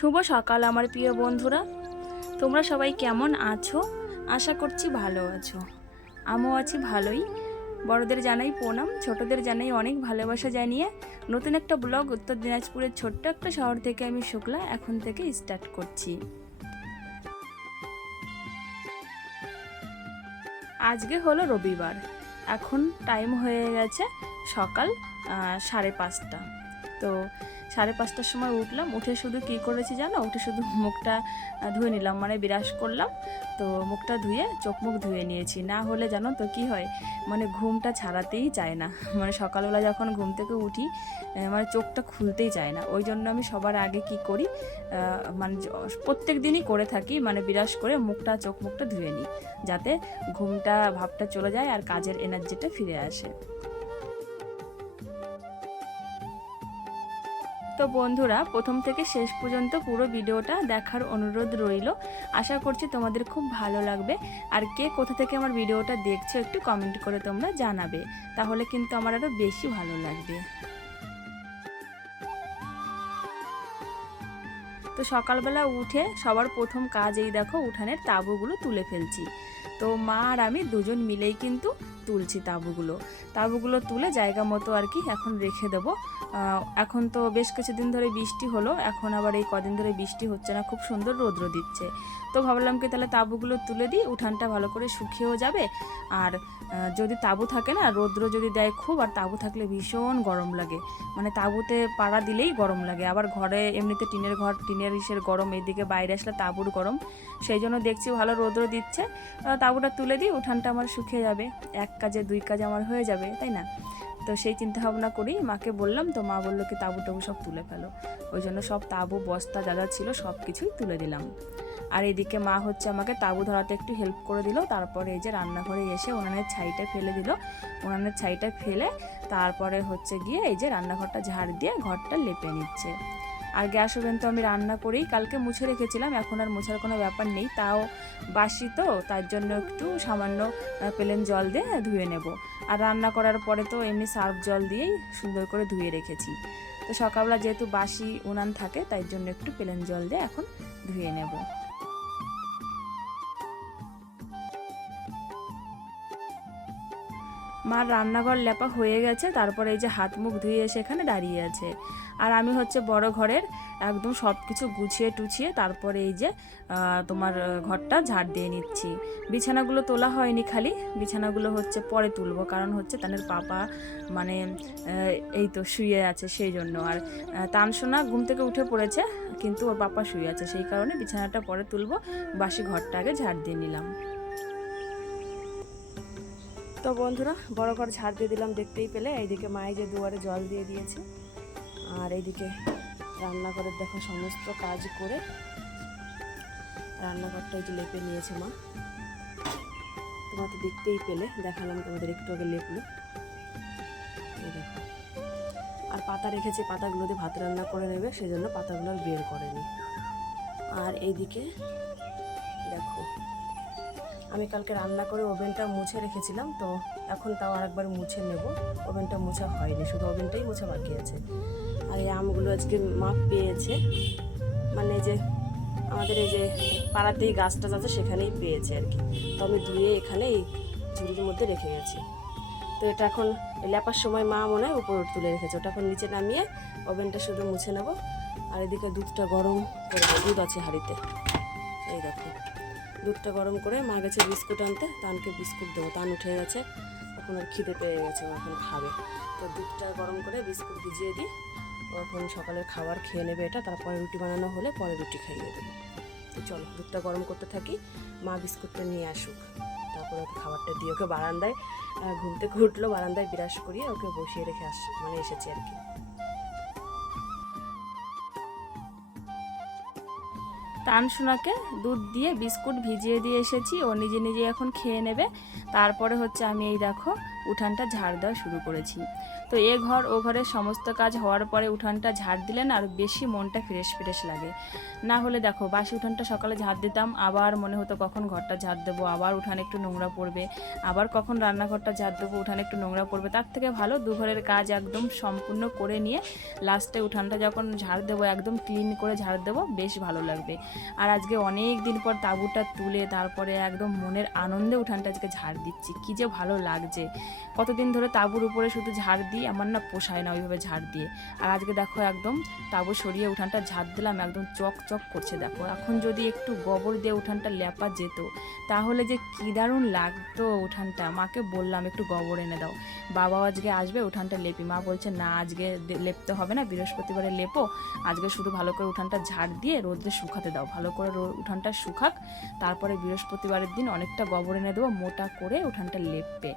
শুভ সকাল আমার প্রিয় বন্ধুরা, তোমরা সবাই কেমন আছো? আশা করছি ভালো আছো। আমিও আছি ভালোই। বড়দের জানাই প্রণাম, ছোটদের জানাই অনেক ভালোবাসা জানিয়ে নতুন একটা ব্লগ উত্তর দিনাজপুরের ছোট্ট একটা শহর থেকে আমি শুক্লা এখন থেকে স্টার্ট করছি। আজকে হলো রবিবার, এখন টাইম হয়ে গেছে সকাল 5:30। তো 5:30টার সময় উঠলাম, উঠে শুধু কী করেছি জানো, উঠে শুধু মুখটা ধুয়ে নিলাম, মানে ব্রাশ করলাম। তো মুখটা ধুয়ে চোখ মুখ ধুয়ে নিয়েছি, না হলে জানো তো কী হয়, মানে ঘুমটা ছাড়াতেই চায় না। মানে সকালবেলা যখন ঘুম থেকে উঠি মানে চোখটা খুলতেই চায় না। ওই জন্য আমি সবার আগে কি করি, মানে প্রত্যেক দিনই করে থাকি, মানে ব্রাশ করে মুখটা চোখ মুখটা ধুয়ে নিই, যাতে ঘুমটা ভাবটা চলে যায় আর কাজের এনার্জিটা ফিরে আসে। তো বন্ধুরা, প্রথম থেকে শেষ পর্যন্ত পুরো ভিডিওটা দেখার অনুরোধ রইল। আশা করছি তোমাদের খুব ভালো লাগবে। আর কে কোথা থেকে আমার ভিডিওটা দেখছো একটু কমেন্ট করে তোমরা জানাবে, তাহলে কিন্তু আমার আরও বেশি ভালো লাগবে। তো সকালবেলা উঠে সবার প্রথম কাজ এই দেখো, উঠানের তাঁবুগুলো তুলে ফেলছি। তো মা আর আমি দুজন মিলেই কিন্তু তুলছি তাঁবুগুলো তুলে জায়গা মতো আর কি এখন রেখে দেবো। এখন তো বেশ কিছুদিন ধরে বৃষ্টি হলো, এখন আবার এই কদিন ধরে বৃষ্টি হচ্ছে না, খুব সুন্দর রৌদ্র দিচ্ছে। তো ভাবলাম কি তাহলে তাঁবুগুলো তুলে দিই, উঠানটা ভালো করে শুকিয়েও যাবে। আর যদি তাঁবু থাকে না, রৌদ্র যদি দেয় খুব, আর তাঁবু থাকলে ভীষণ গরম লাগে, মানে তাঁবুতে পাড়া দিলেই গরম লাগে। আবার ঘরে এমনিতে টিনের ঘর, টিনের ইসের গরম, এদিকে বাইরে আসলে তাঁবুর গরম। সেই জন্য দেখছি ভালো রৌদ্র দিচ্ছে, তাঁবুটা তুলে দিই, উঠানটা আমার শুকিয়ে যাবে, এক কাজে দুই কাজ আমার হয়ে যাবে, তাই না? তো সেই চিন্তা ভাবনা করেই মাকে বললাম, তো মা বললো কি তাঁবু টাবু সব তুলে ফেলো। ওই জন্য সব তাঁবু বস্তা যা যা ছিল সব কিছুই তুলে দিলাম। আর এদিকে মা হচ্ছে আমাকে তাঁবু ধরাতে একটু হেল্প করে দিল। তারপরে এই যে রান্নাঘরে এসে উনানের ছাইটা ফেলে দিল, উনানের ছাইটা ফেলে তারপরে হচ্ছে গিয়ে এই যে রান্নাঘরটা ঝাড় দিয়ে ঘরটা লেপে নিচ্ছে। আর গ্যাস ওভেন তো আমি রান্না করেই কালকে মুছে রেখেছিলাম, এখন আর মোছার কোনো ব্যাপার নেই, তাও বাসি তো, তার জন্য একটু সামান্য প্লেন জল দিয়ে ধুয়ে নেব। আর রান্না করার পরে তো এমনি সার্ফ জল দিয়েই সুন্দর করে ধুয়ে রেখেছি। তো সকালবেলা যেহেতু বাসি উনান থাকে, তাই জন্য একটু প্লেন জল দিয়ে এখন ধুয়ে নেব। মার রান্নাঘর লেপা হয়ে গেছে, তারপরে এই যে হাত মুখ ধুয়ে এসে এখানে দাঁড়িয়ে আছে। আর আমি হচ্ছে বড় ঘরের একদম সব কিছু গুছিয়ে টুছিয়ে তারপরে এই যে তোমার ঘরটা ঝাড় দিয়ে নিচ্ছি। বিছানাগুলো তোলা হয়নি, খালি বিছানাগুলো হচ্ছে পরে তুলবো, কারণ হচ্ছে তানের পাপা মানে এই তো শুয়ে আছে সেই জন্য। আর তানসোনা ঘুম থেকে উঠে পড়েছে, কিন্তু ওর পাপা শুয়ে আছে, সেই কারণে বিছানাটা পরে তুলবো, বাসি ঘরটা আগে ঝাড় দিয়ে নিলাম। তো বন্ধুরা, বড় ঘর ঝাড় দিয়ে দিলাম, দেখতেই পেলে। এইদিকে মায়ে যে দুয়ারে জল দিয়ে দিয়েছে, আর এইদিকে রান্নাঘরের দেখো সমস্ত কাজ করে রান্নাঘরটা এই যে লেপে নিয়েছে মা। তোমরা তো দেখতেই পেলে, দেখালাম তোমাদের একটু আগে লেপলো, এই দেখো। আর পাতা রেখেছে, পাতাগুলো দিয়ে ভাত রান্না করে নেবে, সেজন্য পাতাগুলো আর বের করেনি। আর এইদিকে দেখো, আমি কালকে রান্না করে ওভেনটা মুছে রেখেছিলাম, তো এখন তাও আরেকবার মুছে নেব। ওভেনটা মোছা হয়নি, শুধু ওভেনটাই মোছা বাকি আছে। আর এই আমগুলো আজকে মা পেয়েছে, মানে যে আমাদের এই যে পাড়াতেই গাছটা আছে সেখানেই পেয়েছে আর কি। তো আমি ধুয়ে এখানে এই ঝুড়ির মধ্যে রেখে গেছি। তো এটা এখন লেপার সময় মা মনে হয় উপরে তুলে রেখেছে, ওটা এখন নিচে নামিয়ে ওভেনটা শুধু মুছে নেব। আর এদিকে দুধটা গরম করে, দুধ আছে হাঁড়িতে, এই দেখো। দুধটা গরম করে মা গেছে বিস্কুট আনতে, তানকে বিস্কুট দেবো, তান উঠে গেছে, এখন আর খিদে পেয়ে গেছে, ও এখন খাবে। তো দুধটা গরম করে বিস্কুট ভিজিয়ে দিই, ও এখন সকালের খাবার খেয়ে নেবে এটা, তারপরে রুটি বানানো হলে পরে রুটি খাইয়ে দেবো। তো চলো দুধটা গরম করতে থাকি, মা বিস্কুটটা নিয়ে আসুক, তারপরে ওকে খাবারটা দিয়ে ওকে বারান্দায়, ঘুম থেকে উঠলো, বারান্দায় বিরাস করিয়ে ওকে বসিয়ে রেখে এসেছি আর কি। তানসোনাকে দুধ দিয়ে বিস্কুট ভিজিয়ে দিয়ে এসেছি, ও নিজে নিজে এখন খেয়ে নেবে। তারপরে হচ্ছে আমি এই দেখো উঠানটা ঝাড় দেওয়া শুরু করেছি। তো এ ঘর ও ঘরের সমস্ত কাজ হওয়ার পরে উঠানটা ঝাড় দিলে না আরও বেশি মনটা ফ্রেশ ফ্রেশ লাগে। না হলে দেখো বাসি উঠানটা সকালে ঝাড় দিতাম, আবার মনে হতো কখন ঘরটা ঝাড় দেবো, আবার উঠানে একটু নোংরা পড়বে, আবার কখন রান্নাঘরটা ঝাড় দেবো, উঠানে একটু নোংরা পড়বে। তার থেকে ভালো দু ঘরের কাজ একদম সম্পূর্ণ করে নিয়ে লাস্টে উঠানটা যখন ঝাড় দেবো একদম ক্লিন করে ঝাড় দেবো, বেশ ভালো লাগবে। আর আজকে অনেক দিন পর তাঁবুটা তুলে তারপরে একদম মনের আনন্দে উঠানটা আজকে ঝাড় দিচ্ছি, কী যে ভালো লাগছে। কতদিন ধরে তাঁবুর উপরে শুধু ঝাড় দিই, আমার না পোষায় না ওইভাবে ঝাড় দিয়ে। আর আজকে দেখো একদম তাঁবু সরিয়ে উঠানটা ঝাড় দিলাম, একদম চক চক করছে। দেখো এখন যদি একটু গোবর দিয়ে উঠানটা লেপা যেত তাহলে যে কী দারুণ লাগতো উঠানটা। মাকে বললাম একটু গোবর এনে দাও, বাবাও আজকে আসবে উঠানটা লেপি। মা বলছে না আজকে লেপতে হবে না, বৃহস্পতিবারে লেপো, আজকে শুধু ভালো করে উঠানটা ঝাড় দিয়ে রোদে শুকাতে দাও, ভালো করে উঠানটা শুকাক, তারপরে বৃহস্পতিবারের দিন অনেকটা গোবর এনে দেবো, মোটা করে উঠানটা লেপবে।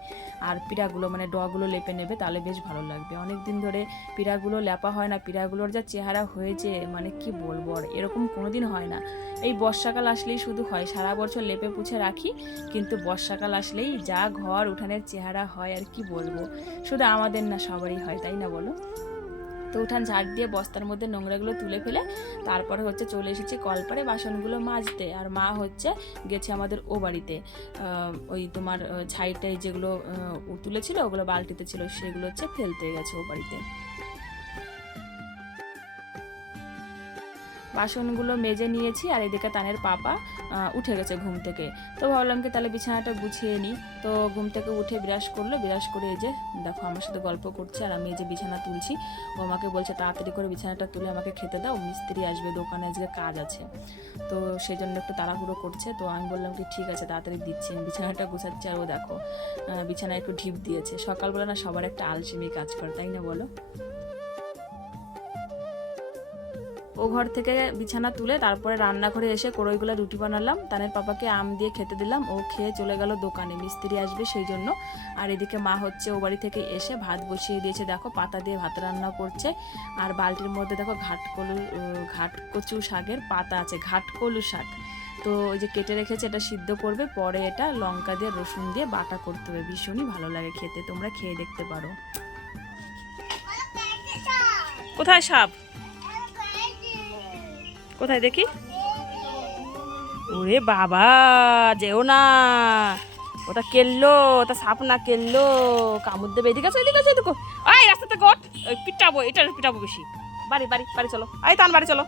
আর পিঁড়াগুলো মানে ডগুলো লেপে নেবে, তাহলে বেশ ভালো লাগবে। অনেক দিন ধরে পিঁড়াগুলো লেপা হয় না, পিঁড়াগুলোর যা চেহারা হয়েছে মানে কি বলবো, আর এরকম কোনোদিন হয় না। এই বর্ষাকাল আসলেই শুধু হয়, সারা বছর লেপে পুছে রাখি, কিন্তু বর্ষাকাল আসলেই যা ঘর উঠানের চেহারা হয় আর কি বলবো। শুধু আমাদের না, সবারই হয়, তাই না বলো? তো উঠান ঝাড় দিয়ে বস্তার মধ্যে নোংরাগুলো তুলে ফেলে তারপরে হচ্ছে চলে এসেছি কলপারে বাসনগুলো মাজতে। আর মা হচ্ছে গেছে আমাদের ও বাড়িতে, ওই তোমার ছাইটাই যেগুলো তুলেছিল ওগুলো বালতিতে ছিল, সেগুলো হচ্ছে ফেলতে গেছে ও বাড়িতে। বাসনগুলো মেজে নিয়েছি আর এদিকে তানের পাপা উঠে গেছে ঘুম থেকে। তো ভাবলাম কি তাহলে বিছানাটা গুছিয়ে নিই। তো ঘুম থেকে উঠে বিরাশ করলো, বিরাশ করে এই যে দেখো আমার সাথে গল্প করছে, আর আমি এই যে বিছানা তুলছি। ও আমাকে বলছে তাড়াতাড়ি করে বিছানাটা তুলে আমাকে খেতে দাও, মিস্ত্রি আসবে, দোকানে আজকে কাজ আছে, তো সেই জন্য একটু তাড়াহুড়ো করছে। তো আমি বললাম কি ঠিক আছে তাড়াতাড়ি দিচ্ছি, বিছানাটা গুছাচ্ছি। আর ও দেখো বিছানায় একটু ঢিপ দিয়েছে। সকালবেলা না সবার একটা আলসেমি কাজ করে, তাই না বলো? ও ঘর থেকে বিছানা তুলে তারপরে রান্নাঘরে এসে কড়ইগুলো রুটি বানালাম, তানের পাপাকে আম দিয়ে খেতে দিলাম, ও খেয়ে চলে গেল দোকানে, মিস্ত্রি আসবে সেই জন্য। আর এদিকে মা হচ্ছে ও বাড়ি থেকে এসে ভাত বসিয়ে দিয়েছে, দেখো পাতা দিয়ে ভাত রান্না করছে। আর বালতির মধ্যে দেখো ঘাটকচু শাকের পাতা আছে, ঘাটকলু শাক। তো ওই যে কেটে রেখেছে, এটা সিদ্ধ করবে, পরে এটা লঙ্কা দিয়ে রসুন দিয়ে বাটা করতে হবে, ভীষণই ভালো লাগে খেতে, তোমরা খেয়ে দেখতে পারো। কোথায় সাপ? কোথায় দেখি? ওরে বাবা, যেও না, ওটা কেললো, ওটা সাপ না, কেললো, কামড় দেবে। এদিকে আছে, এদিকে আছে, দেখো এই রাস্তাতে গট, ওই পিটাবো, এটা পিটাবো বেশি। বাড়ি বাড়ি বাড়ি চলো, এই তান বাড়ি চলো।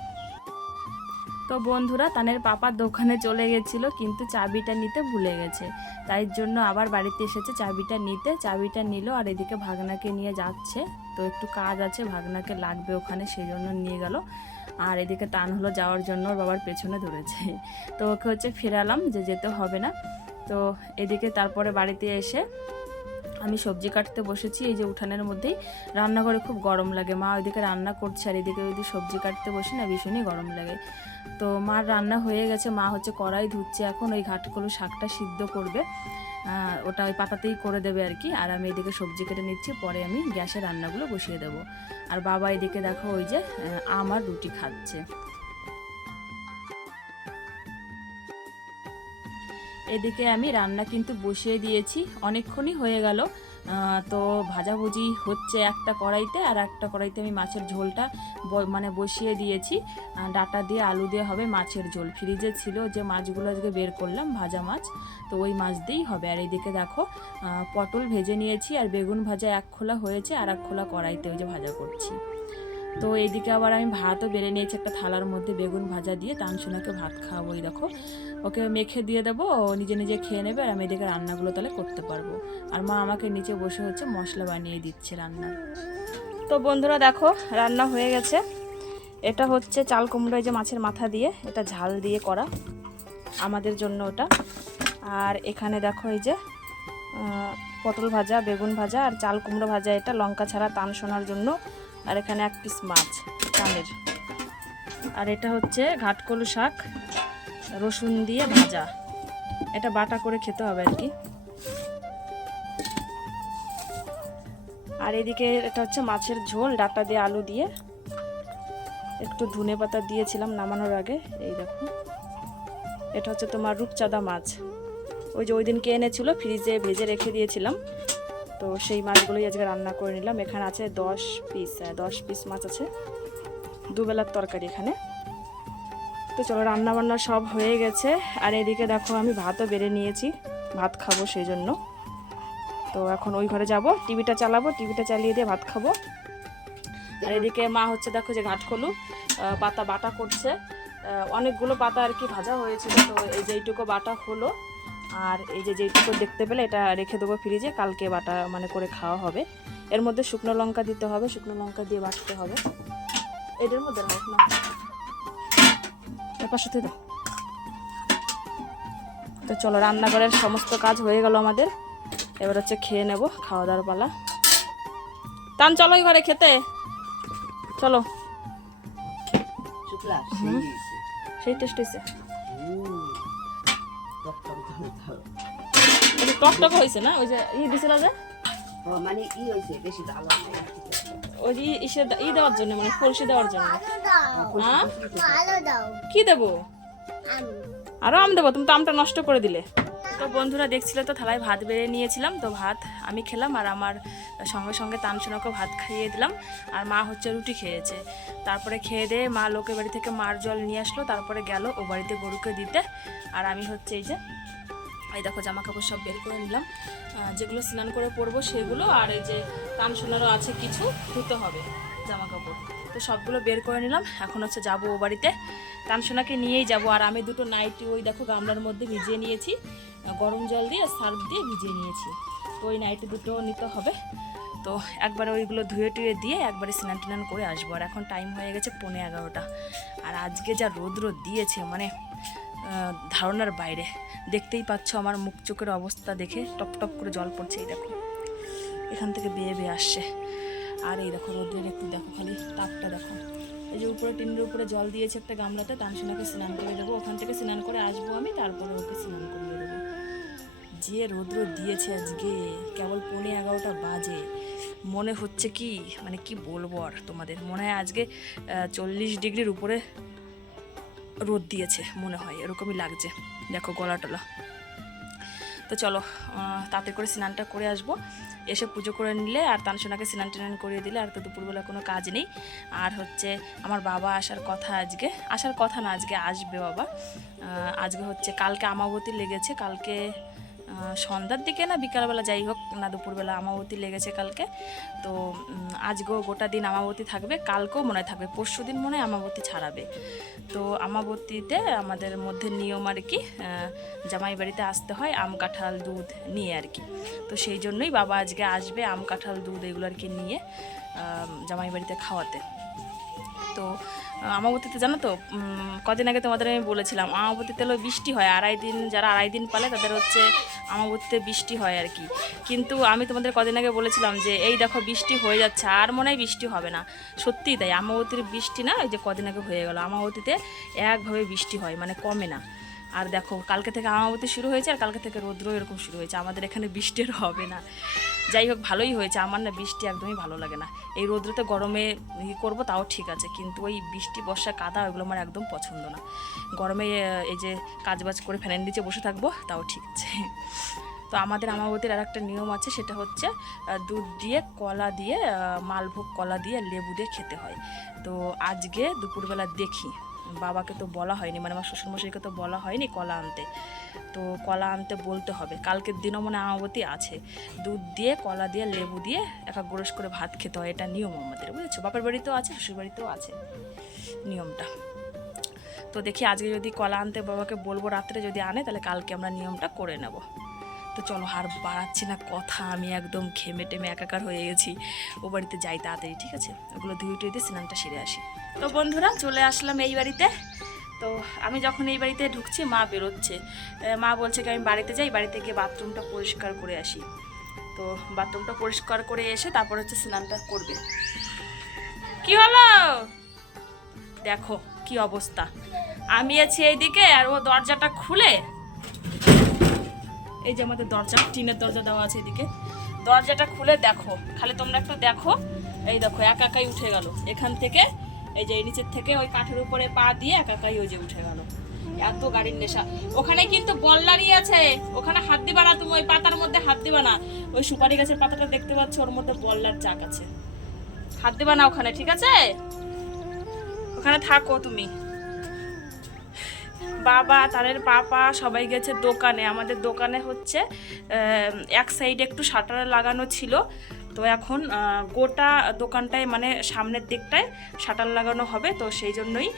তো বন্ধুরা তানের পাপার দোকানে চলে গেছিলো, কিন্তু চাবিটা নিতে ভুলে গেছে, তাই জন্য আবার বাড়িতে এসেছে চাবিটা নিতে। চাবিটা নিল আর এদিকে ভাগনাকে নিয়ে যাচ্ছে, তো একটু কাজ আছে, ভাগনাকে লাগবে ওখানে, সেই জন্য নিয়ে গেল। আর এদিকে টান হলো যাওয়ার জন্য, ওর বাবার পেছনে ধরেছে। তো ওকে হচ্ছে ফেরালাম যে যেতে হবে না। তো এদিকে তারপরে বাড়িতে এসে আমি সবজি কাটতে বসেছি, এই যে উঠানের মধ্যেই। রান্নাঘরে খুব গরম লাগে, মা ওইদিকে রান্না করছে আর এদিকে যদি সবজি কাটতে বসি না ভীষণই গরম লাগে। তো মার রান্না হয়ে গেছে, মা হচ্ছে কড়াই ধুচ্ছে এখন, ওই ঘাটকলু শাকটা সিদ্ধ করবে, ওটা ওই পাতাতেই করে দেবে আর কি। আর আমি এদিকে সবজি কেটে নিচ্ছি, পরে আমি গ্যাসে রান্নাগুলো বসিয়ে দেবো। আর বাবা এদিকে দেখো ওই যে আমার রুটি খাচ্ছে। এদিকে আমি রান্না কিন্তু বসিয়ে দিয়েছি, অনেকক্ষণই হয়ে গেল। তো ভাজাভুজি হচ্ছে একটা কড়াইতে, আর একটা কড়াইতে আমি মাছের ঝোলটা মানে বসিয়ে দিয়েছি। ডাঁটা দিয়ে আলু দিয়ে হবে মাছের ঝোল, ফ্রিজে ছিল যে মাছগুলো আজকে বের করলাম ভাজা মাছ, তো ওই মাছ দিয়েই হবে। আর এইদিকে দেখো পটল ভেজে নিয়েছি, আর বেগুন ভাজা এক খোলা হয়েছে, আর এক খোলা কড়াইতে ওই যে ভাজা করছি। তো এইদিকে আবার আমি ভাতও বেড়ে নিয়েছি একটা থালার মধ্যে, বেগুন ভাজা দিয়ে তানসোনাকে ভাত খাওয়াবো। এই দেখো ওকে মেখে দিয়ে দেবো, ও নিজে নিজে খেয়ে নেবে, আর আমি এদিকে রান্নাগুলো তাহলে করতে পারবো। আর মা আমাকে নিচে বসে হচ্ছে মশলা বানিয়ে দিচ্ছে রান্নার। তো বন্ধুরা দেখো রান্না হয়ে গেছে। এটা হচ্ছে চাল কুমড়ো, যে মাছের মাথা দিয়ে, এটা ঝাল দিয়ে করা আমাদের জন্য ওটা। আর এখানে দেখো এই যে পটল ভাজা, বেগুন ভাজা আর চাল কুমড়ো ভাজা, এটা লঙ্কা ছাড়া তানসোনার জন্য। আর এখানে এক পিস মাছ কানের। আর এটা হচ্ছে ঘাটকলু শাক রসুন দিয়ে ভাজা, এটা বাটা করে খেতে হবে আর কি। আর এদিকে এটা হচ্ছে মাছের ঝোল, ডাঁটা দিয়ে আলু দিয়ে, একটু ধনে পাতা দিয়েছিলাম নামানোর আগে। এই দেখো এটা হচ্ছে তোমার রূপচাঁদা মাছ, ওই যে ওই দিনকে এনেছিল, ফ্রিজে ভেজে রেখে দিয়েছিলাম, তো সেই মাছগুলোই আজকে রান্না করে নিলাম। এখানে আছে 10 পিস মাছ আছে, দুবেলার তরকারি এখানে। তো চলো রান্না বান্না সব হয়ে গেছে। আর এদিকে দেখো আমি ভাতও বেড়ে নিয়েছি, ভাত খাবো সেই জন্য। তো এখন ওই ঘরে যাব, টিভিটা চালাবো, টিভিটা চালিয়ে দিয়ে ভাত খাবো। আর এদিকে মা হচ্ছে দেখো যে ঘাটকলু পাতা বাটা করছে। অনেকগুলো পাতা আর কি ভাজা হয়েছিল, তো এই যেইটুকু বাটা হলো। আর এই যে যেইটুকু দেখতে পেলে এটা রেখে দেবো ফ্রিজে, কালকে বাটা মানে করে খাওয়া হবে। এর মধ্যে শুকনো লঙ্কা দিতে হবে, শুকনো লঙ্কা দিয়ে বাটতে হবে। এটার মধ্যে হোক না, এর পাশে দাও। তো চলো রান্নাঘরের সমস্ত কাজ হয়ে গেল আমাদের, এবার হচ্ছে খেয়ে নেব, খাওয়া দাওয়ার পালা। টান চলো ওই ঘরে খেতে চলো। সেই টেস্ট হয়েছে, টকটক হয়েছে না? ওই যে দিছিল যে মানে বেশি ভালো, ওই ই দেওয়ার জন্য, মানে কলসি দেওয়ার জন্য। কি দেবো? আরো আম দেবো? তুমি তো আমটা নষ্ট করে দিলে। তো বন্ধুরা দেখছিলে তো থালায় ভাত বেড়ে নিয়েছিলাম, তো ভাত আমি খেলাম আর আমার সঙ্গে সঙ্গে তানসোনাকেও ভাত খাইয়ে দিলাম। আর মা হচ্ছে রুটি খেয়েছে। তারপরে খেয়ে দিয়ে মা লোকের বাড়ি থেকে মার জল নিয়ে আসলো, তারপরে গেল ও বাড়িতে গরুকে দিতে। আর আমি হচ্ছে এই দেখো জামা কাপড় সব বের করে নিলাম, যেগুলো স্নান করে পরবো সেগুলো। আর এই যে তানসোনারও আছে কিছু ধুতে হবে জামা কাপড়, তো সবগুলো বের করে নিলাম। এখন হচ্ছে যাবো ও বাড়িতে, তানসোনাকে নিয়েই যাব। আর আমি দুটো নাইটি ওই দেখো গামলার মধ্যে ভিজিয়ে নিয়েছি, গরম জল দিয়ে সার্ফ দিয়ে ভিজিয়ে নিয়েছি। তো ওই নাইটি দুটো নিতে হবে। তো একবারে ওইগুলো ধুয়ে টুয়ে দিয়ে একবারে স্নান টান করে আসবো। আর এখন টাইম হয়ে গেছে 11:15। আর আজকে যা রোদ দিয়েছে মানে ধারণার বাইরে। দেখতেই পাচ্ছ আমার মুখ চোখের অবস্থা দেখে, টপ টপ করে জল পড়ছে। এই দেখো এখান থেকে বেয়ে বেয়ে আসছে। আর এই দেখো রোদের একটু দেখো খালি তাপটা দেখো। এই যে উপরে টিনের উপরে জল দিয়েছে একটা গামলাতে, তানসোনাকে স্নান করে দেবো। ওখান থেকে স্নান করে আসবো আমি, তারপরে ওকে স্নান করিয়ে দেবো। যে রোদ্র দিয়েছে আজকে, কেবল 11:15 বাজে। মনে হচ্ছে কি মানে কি বলবো আর তোমাদের, মনে হয় আজকে 40 ডিগ্রির উপরে রোদ দিয়েছে মনে হয়, এরকমই লাগছে। দেখো গলা টলা। তো চলো তাতে করে স্নানটা করে আসবো, এসে পুজো করে নিলে আর তানসোনাকে স্নান টান করিয়ে দিলে আর তো দুপুরবেলা কোনো কাজ নেই। আর হচ্ছে আমার বাবা আসার কথা, আসার কথা না, আজকে আসবে বাবা। আজকে হচ্ছে কালকে আমাবতী লেগেছে, কালকে সন্ধ্যার দিকে না বিকালবেলা যাই হোক না, দুপুরবেলা আমাবতী লেগেছে কালকে। তো আজকেও গোটা দিন আমাবতী থাকবে, কালকেও মনে হয় থাকবে, পরশু দিন মনে হয় আমাবতী ছাড়াবে। তো আমাবতীতে আমাদের মধ্যে নিয়ম আর কি, জামাই বাড়িতে আসতে হয় আম কাঁঠাল দুধ নিয়ে আর কি। তো সেই জন্যই বাবা আজকে আসবে আম কাঁঠাল দুধ এগুলো আর কি নিয়ে জামাই বাড়িতে খাওয়াতে। তো আমাবতীতে জানো তো, কদিন আগে তোমাদের আমি বলেছিলাম আমাবতীতে হলো বৃষ্টি হয় 2.5 দিন, যারা 2.5 দিন পালে তাদের হচ্ছে আমাবতীতে বৃষ্টি হয় আর কি। কিন্তু আমি তোমাদের কদিন আগে বলেছিলাম যে এই দেখো বৃষ্টি হয়ে যাচ্ছে, আর মনে হয় বৃষ্টি হবে না। সত্যিই তাই, আমাবতীর বৃষ্টি না ওই যে কদিন আগে হয়ে গেল। আমাবতীতে একভাবে বৃষ্টি হয়, মানে কমে না। আর দেখো কালকে থেকে আমাবতী শুরু হয়েছে, আর কালকে থেকে রৌদ্র এরকম শুরু হয়েছে। আমাদের এখানে বৃষ্টি আর হবে না। যাই হোক ভালোই হয়েছে, আমার না বৃষ্টি একদমই ভালো লাগে না। এই রৌদ্রতে গরমে করবো তাও ঠিক আছে, কিন্তু ওই বৃষ্টি বর্ষা কাদা ওইগুলো আমার একদম পছন্দ না। গরমে এই যে কাজবাজ করে ফ্যানের নিচে বসে থাকবো তাও ঠিক আছে। তো আমাদের আমাবতীর আর একটা নিয়ম আছে, সেটা হচ্ছে দুধ দিয়ে কলা দিয়ে মালভোগ কলা দিয়ে লেবু দিয়ে খেতে হয়। তো আজকে দুপুরবেলা দেখি, বাবাকে তো বলা হয়নি, মানে আমার শ্বশুরমশাইকে তো বলা হয়নি কলা আনতে, তো কলা আনতে বলতে হবে। কালকের দিনও মানে আমাবতী আছে, দুধ দিয়ে কলা দিয়ে লেবু দিয়ে এক গোরস করে ভাত খেতে হয়, এটা নিয়ম আমাদের, বুঝেছো? বাপের বাড়িতেও আছে শ্বশুর বাড়িতেও আছে নিয়মটা। তো দেখি আজকে যদি কলা আনতে বাবাকে বলবো রাত্রে, যদি আনে তাহলে কালকে আমরা নিয়মটা করে নেব। তো চলো আর বাড়াচ্ছি না কথা, আমি একদম ঘেমে টেমে একাকার হয়ে গেছি। ও বাড়িতে যাই তাড়াতাড়ি, ঠিক আছে? ওগুলো ধুয়ে টুয়ে দিয়ে স্নানটা সেরে আসি। তো বন্ধুরা চলে আসলাম এই বাড়িতে। তো আমি যখন এই বাড়িতে ঢুকছি মা বেরোচ্ছে, মা বলছে কি আমি বাড়িতে যাই, বাড়িতে গিয়ে বাথরুমটা পরিষ্কার করে আসি। তো বাথরুমটা পরিষ্কার করে এসে তারপর হচ্ছে স্নানটা করবে। কি হলো দেখো কি অবস্থা, আমি আছি এইদিকে আর ও দরজাটা খুলে, এই যে আমাদের দরজা টিনের দরজা দেওয়া আছে এদিকে, দরজাটা খুলে দেখো, খালি তোমরা একটু দেখো, এই দেখো একাই উঠে গেল এখান থেকে, এই যে নিচের থেকে ওই কাঠের উপরে পা দিয়ে একাই ওই যে উঠে গেল। এত গাড়ির নেশা। ওখানে কিন্তু বল্লারি আছে, ওখানে হাত দিবা না তুমি, ওই পাতার মধ্যে হাত দিবা না। ওই সুপারি গাছের পাতাটা দেখতে পাচ্ছ, ওর মধ্যে বল্লার চাক আছে, হাত দিবা না ওখানে, ঠিক আছে? ওখানে থাকো তুমি। বাবা, তাদের পাপা সবাই গেছে দোকানে। আমাদের দোকানে হচ্ছে এক সাইডে একটু শাটার লাগানো ছিল, তো এখন গোটা দোকানটায় মানে সামনের দিকটায় শাটার লাগানো হবে। তো সেই জন্যই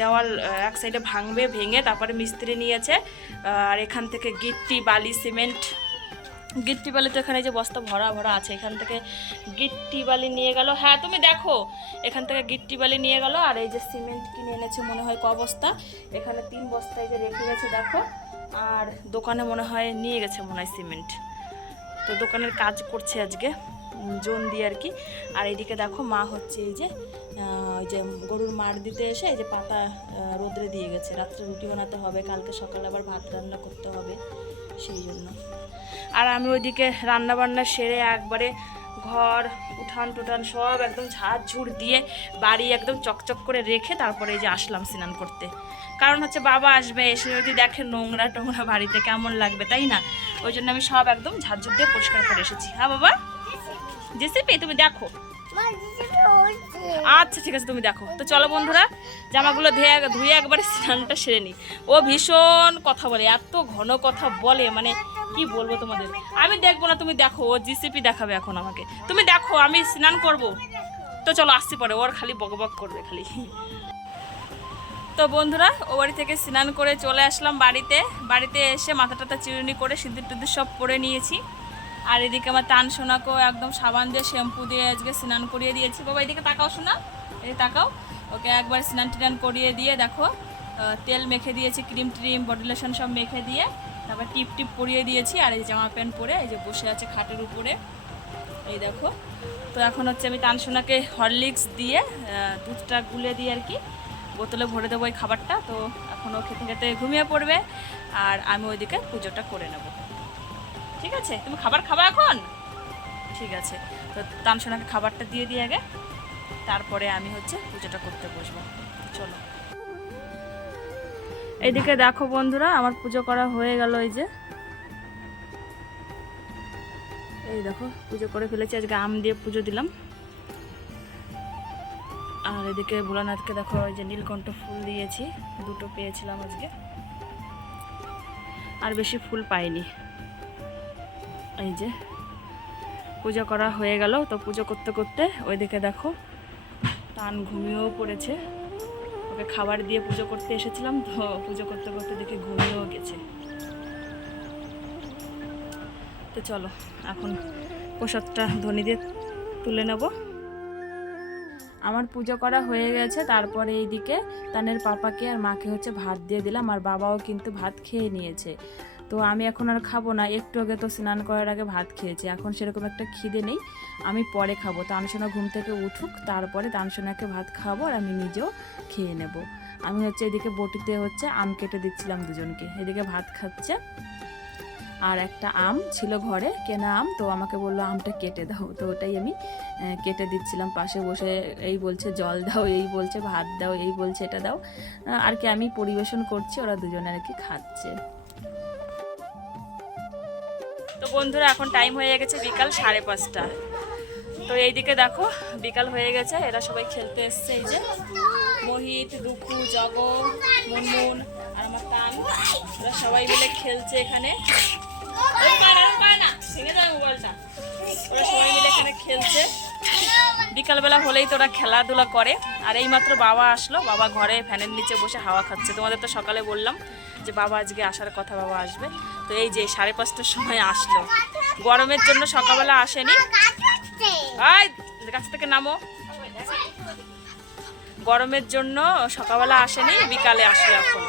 দেওয়াল এক সাইডে ভাঙবে, ভেঙে তারপরে মিস্ত্রি নিয়েছে। আর এখান থেকে গিট্টি বালি সিমেন্ট, গিট্টি বালি তো এখানে যে বস্তা ভরা ভরা আছে, এখান থেকে গিট্টি বালি নিয়ে গেল। হ্যাঁ তুমি দেখো, এখান থেকে গিট্টি বালি নিয়ে গেল। আর এই যে সিমেন্ট কিনে এনেছে মনে হয় ক বস্তা, এখানে 3 বস্তায় যে রেখে গেছে দেখো। আর দোকানে মনে হয় নিয়ে গেছে মনে হয় সিমেন্ট। তো দোকানের কাজ করছে আজকে জোন দিয়ে আর কি। আর এইদিকে দেখো মা হচ্ছে এই যে ওই যে গরুর মাড় দিতে এসে এই যে পাতা রোদ্রে দিয়ে গেছে। রাত্রে রুটি বানাতে হবে, কালকে সকালে আবার ভাত রান্না করতে হবে, সেই জন্য। আর আমি ওইদিকে রান্না বান্না সেরে একবারে ঘর উঠান টুঠান সব একদম ঝাড় ঝুড় দিয়ে বাড়ি একদম চকচক করে রেখে তারপরে এই যে আসলাম স্নান করতে। কারণ হচ্ছে বাবা আসবে, এসে যদি দেখে নোংরা টোংরা বাড়িতে কেমন লাগবে, তাই না? ওই জন্য আমি সব একদম ঝাড়ঝুড় দিয়ে পরিষ্কার করে এসেছি। হ্যাঁ বাবা, জেসিপি তুমি দেখো। আচ্ছা ঠিক আছে, তুমি দেখো। তো চলো বন্ধুরা, জামাগুলো ধুয়ে একবারে স্নানটা সেরে নিই। ও ভীষণ কথা বলে, এত ঘন কথা বলে, মানে কি বলবো তোমাদের। আমি দেখবো না, তুমি দেখো। ও জিসিপি দেখাবে এখন আমাকে, তুমি দেখো আমি স্নান করব। তো চলো আসছি পরে, ওর খালি বকবক করবে খালি। তো বন্ধুরা, ও বাড়ি থেকে স্নান করে চলে আসলাম বাড়িতে। বাড়িতে এসে মাথা টাথা চিরুনি করে সিঁদুর টিঁদুর সব পরে নিয়েছি। আর এদিকে আমার টান সোনাকেও একদম সাবান দিয়ে শ্যাম্পু দিয়ে আজকে স্নান করিয়ে দিয়েছি। বাবা এদিকে তাকাও শোনা, এই তাকাও। ওকে একবার স্নান টিনান করিয়ে দিয়ে দেখো তেল মেখে দিয়েছি, ক্রিম ট্রিম বডি লোশন সব মেখে দিয়ে তারপর টিপ টিপ পরিয়ে দিয়েছি। আর এই জামা প্যান্ট পরে এই যে বসে আছে খাটের উপরে, এই দেখো। তো এখন হচ্ছে আমি টান সোনাকে হরলিক্স দিয়ে দুধটা গুলে দিয়ে আর কি বোতলে ভরে দেবো এই খাবারটা। তো এখনও খেতে খেতে ঘুমিয়ে পড়বে, আর আমি ওইদিকে পুজোটা করে নেব। ঠিক আছে, তুমি খাবার খাবা এখন? ঠিক আছে, তো তানসোনাকে খাবারটা দিয়ে দিয়ে আগে, তারপরে আমি হচ্ছে পুজোটা করতে বসবো। চলো এইদিকে দেখো বন্ধুরা, আমার পুজো করা হয়ে গেল। এই দেখো পুজো করে ফেলেছি। আজকে আম দিয়ে পুজো দিলাম। আর এদিকে ভোলানাথকে দেখো ওই যে নীলকণ্ঠ ফুল দিয়েছি, 2টো পেয়েছিলাম আজকে, আর বেশি ফুল পাইনি। এই যে পুজো করা হয়ে গেল। তো পুজো করতে করতে ওইদিকে দেখো টান ঘুমিয়েও পড়েছে। ওকে খাবার দিয়ে পুজো করতে এসেছিলাম, তো পুজো করতে করতে দেখে ঘুমিয়েও গেছে। তো চলো এখন প্রসাদটা ধনি দিয়ে তুলে নেব। আমার পুজো করা হয়ে গেছে। তারপরে এইদিকে তানের পাপাকে আর মাকে হচ্ছে ভাত দিয়ে দিলাম, আর বাবাও কিন্তু ভাত খেয়ে নিয়েছে। তো আমি এখন আর খাবো না, একটু আগে তো স্নান করার আগে ভাত খেয়েছি, এখন সেরকম একটা খিদে নেই, আমি পরে খাবো। তানসোনা ঘুম থেকে উঠুক, তারপরে তানসোনাকে ভাত খাবো, আর আমি নিজেও খেয়ে নেব। আমি হচ্ছে এদিকে বটিতে হচ্ছে আম কেটে দিচ্ছিলাম দুজনকে, এদিকে ভাত খাচ্ছে। আর একটা আম ছিল ঘরে, কেনা আম, তো আমাকে বললো আমটা কেটে দাও, তো ওটাই আমি কেটে দিচ্ছিলাম। পাশে বসে এই বলছে জল দাও, এই বলছে ভাত দাও, এই বলছে এটা দাও, আর কি আমি পরিবেশন করছি, ওরা দুজনে আর কি খাচ্ছে। তো বন্ধুরা এখন টাইম হয়ে গেছে বিকাল 5:30। তো এইদিকে দেখো বিকাল হয়ে গেছে, এরা সবাই খেলতে এসছে। এই যে মোহিত, রুকু, জগ, মুনমুন আর আমার টান, ওরা সবাই মিলে খেলছে এখানে। ওরা সবাই মিলে এখানে খেলছে। বিকালবেলা হলেই তো ওরা খেলাধুলা করে। আর এইমাত্র বাবা আসলো, বাবা ঘরে ফ্যানের নিচে বসে হাওয়া খাচ্ছে। তোমাদের তো সকালে বললাম যে বাবা আজকে আসার কথা, বাবা আসবে। তো এই যে 5:30টার সময় আসলো, গরমের জন্য সকালবেলা আসেনি। গাছ থেকে নামো, গরমের জন্য সকালবেলা আসেনি, বিকালে আসলো। এখন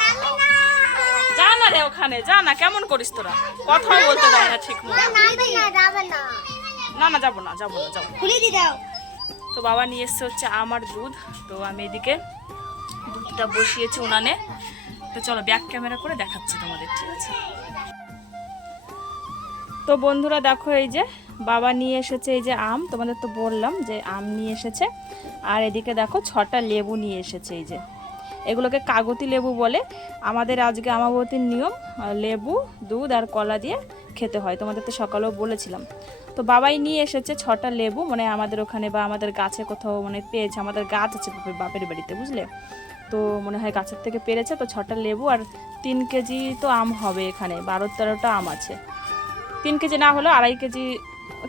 যা না রে ওখানে, যা না, কেমন করিস তোরা, কথাও বলতে দেয় না ঠিক মতো। না না যাবো না, যাবো না, যাবো। তো বাবা নিয়ে এসছে হচ্ছে আমার দুধ। তো আমি এদিকে দুধটা বসিয়েছি উনানে। তো চলো ব্যাক ক্যামেরা করে দেখাচ্ছি তোমাদের, ঠিক আছে? তো বন্ধুরা দেখো এই যে বাবা নিয়ে এসেছে এই যে আম, তোমাদের তো বললাম যে আম নিয়ে এসেছে। আর এদিকে দেখো 6টা লেবু নিয়ে এসেছে। এই যে এগুলোকে কাগতি লেবু বলে। আমাদের আজকে আমাবতীর নিয়ম লেবু, দুধ আর কলা দিয়ে খেতে হয়, তোমাদের তো সকালেও বলেছিলাম। তো বাবাই নিয়ে এসেছে 6টা লেবু, মানে আমাদের ওখানে বা আমাদের গাছে কোথাও মানে পেয়েছে, আমাদের গাছ আছে বাপের বাড়িতে, বুঝলে। তো মনে হয় গাছের থেকে পেরেছে। তো 6টা লেবু আর 3 কেজি তো আম হবে, এখানে 12-13টা আম আছে। 3 কেজি না হলেও 2.5 কেজি,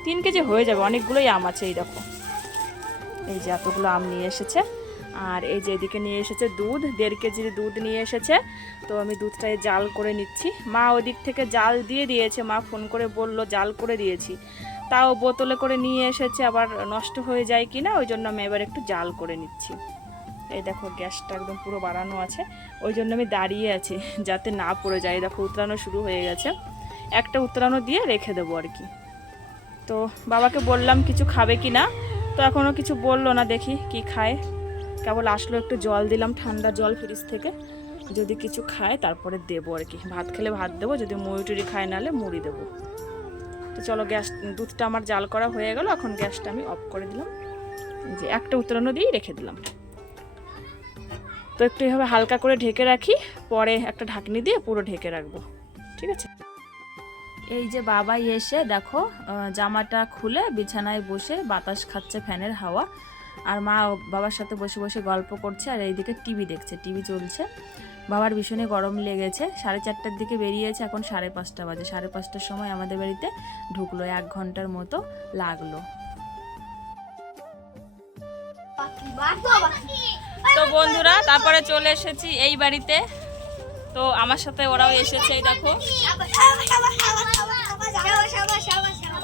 3 কেজি হয়ে যাবে, অনেকগুলোই আম আছে। এই দেখো, এই যে এতগুলো আম নিয়ে এসেছে। আর এই যে এদিকে নিয়ে এসেছে দুধ, 1.5 কেজির দুধ নিয়ে এসেছে। তো আমি দুধটায় জাল করে নিচ্ছি। মা ওদিক থেকে জাল দিয়ে দিয়েছে, মা ফোন করে বলল জাল করে দিয়েছি, তাও বোতলে করে নিয়ে এসেছে, আবার নষ্ট হয়ে যায় কি না, ওই জন্য আমি এবার একটু জাল করে নিচ্ছি। এই দেখো গ্যাসটা একদম পুরো বাড়ানো আছে, ওই জন্য আমি দাঁড়িয়ে আছি যাতে না পড়ে যায়। দেখো উতরানো শুরু হয়ে গেছে, একটা উতরানো দিয়ে রেখে দেবো আর কি। তো বাবাকে বললাম কিছু খাবে কি না, তো এখনও কিছু বললো না, দেখি কি খায়। কেবল আসলো, একটু জল দিলাম, ঠান্ডা জল ফ্রিজ থেকে, যদি কিছু খায় তারপরে দেবো আর কি। ভাত খেলে ভাত দেবো, যদি মুড়ি টুড়ি খায় নাহলে মুড়ি দেবো। তো চলো, দুধটা আমার জাল করা হয়ে গেল, এখন গ্যাসটা আমি অফ করে দিলাম। যে একটা উতরানো দিয়েই রেখে দিলাম। তো একটু এভাবে হালকা করে ঢেকে রাখি, পরে একটা ঢাকনি দিয়ে পুরো ঢেকে রাখবো, ঠিক আছে। এই যে বাবাই এসে দেখো জামাটা খুলে বিছানায় বসে বাতাস খাচ্ছে, ফ্যানের হাওয়া। আর মা বাবার সাথে বসে বসে গল্প করছে, আর এইদিকে টিভি দেখছে, টিভি চলছে। বাবার ভীষণই গরম লেগেছে, 4:30টার দিকে বেরিয়েছে, এখন 5:30 বাজে। 5:30টার সময় আমাদের বাড়িতে ঢুকলো, 1 ঘন্টার মতো লাগলো। তো বন্ধুরা, তারপরে চলে এসেছি এই বাড়িতে। তো আমার সাথে ওরাও এসেছে, এই দেখো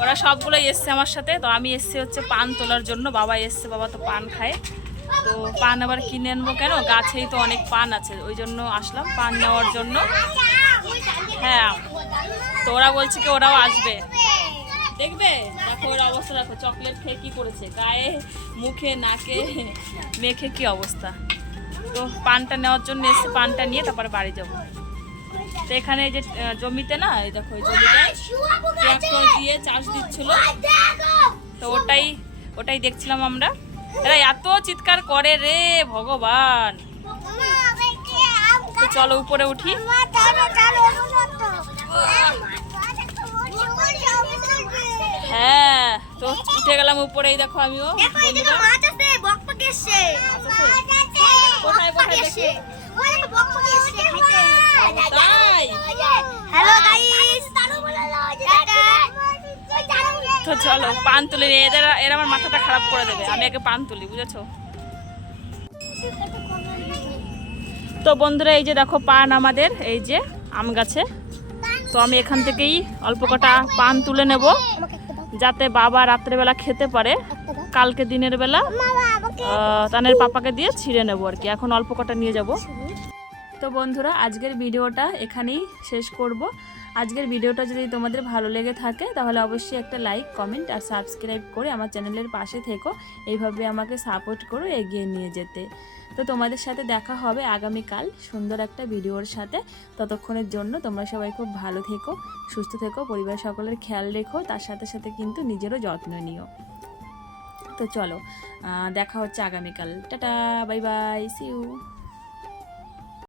ওরা সবগুলোই এসছে আমার সাথে। তো আমি এসছি হচ্ছে পান তোলার জন্য, বাবা এসছে, বাবা তো পান খায়। তো পান আবার কিনে আনবো কেন, গাছেই তো অনেক পান আছে, ওই জন্য আসলাম পান নেওয়ার জন্য। হ্যাঁ, তো ওরা বলছে কি ওরাও আসবে, দেখবে। দেখো ওর অবস্থা, দেখো চকলেট খেয়ে কি করেছে, গায়ে মুখে নাকে মেখে কি অবস্থা। তো পানটা নেওয়ার জন্য এসে পানটা নিয়ে তারপরে বাড়ি যাবো। তো এখানে এই যে জমিতে না, এই দেখো এই জমিটায় ট্রাক্টর দিয়ে চাষ দিচ্ছিল, তো ওটাই দেখছিলাম আমরা। এরা এত চিৎকার করে রে ভগবান। তো চলো উপরে উঠি। হ্যাঁ, তো উঠে গেলাম উপরে। এই দেখো আমিও, কোথায় কোথায় দেখি। তো চলো পান তুলে নিয়ে, এরা আমার মাথাটা খারাপ করে দেবে, আমি আগে পান তুলি, বুঝেছো। তো বন্ধুরা, এই যে দেখো পান আমাদের এই যে আম গাছে। তো আমি এখান থেকেই অল্প কটা পান তুলে নেব, যাতে বাবা রাত্রেবেলা খেতে পারে, কালকে দিনের বেলা তানের পাপাকে দিয়ে ছিঁড়ে নেবো আর কি। এখন অল্প কটা নিয়ে যাব। তো বন্ধুরা, আজকের ভিডিওটা এখানেই শেষ করব। আজকের ভিডিওটা যদি তোমাদের ভালো লেগে থাকে তাহলে অবশ্যই একটা লাইক, কমেন্ট আর সাবস্ক্রাইব করে আমার চ্যানেলের পাশে থেকো, এইভাবে আমাকে সাপোর্ট করো এগিয়ে নিয়ে যেতে। তো তোমাদের সাথে দেখা হবে আগামীকাল সুন্দর একটা ভিডিওর সাথে। ততক্ষণের জন্য তোমরা সবাই খুব ভালো থেকো, সুস্থ থেকো, পরিবার সকলের খেয়াল রেখো, তার সাথে সাথে কিন্তু নিজেরও যত্ন নিও। তো চলো দেখা হচ্ছে আগামীকাল। Tata, bye bye, see you.